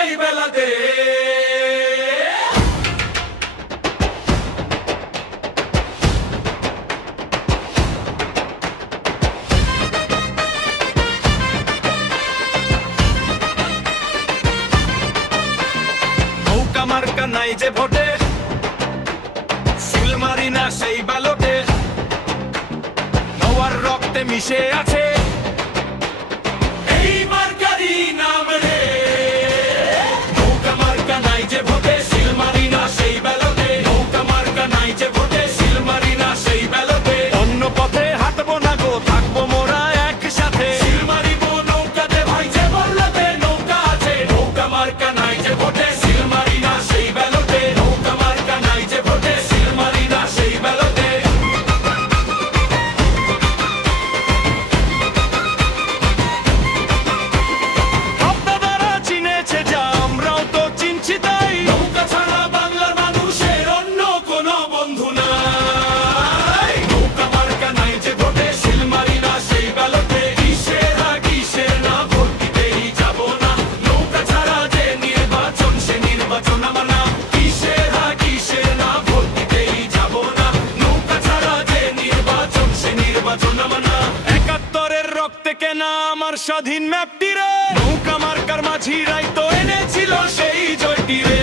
সেই বেলাতে। মার্কা নাই যে ভোটে সিল মারি না সেই ব্যালটে। নওয়ার রক্তে মিশে আছে থেকে কেনা আমার স্বাধীন ম্যাপটি রে। নৌকা মার্কার মাঝিরাই তো এনেছিল সেই জয়টি রে।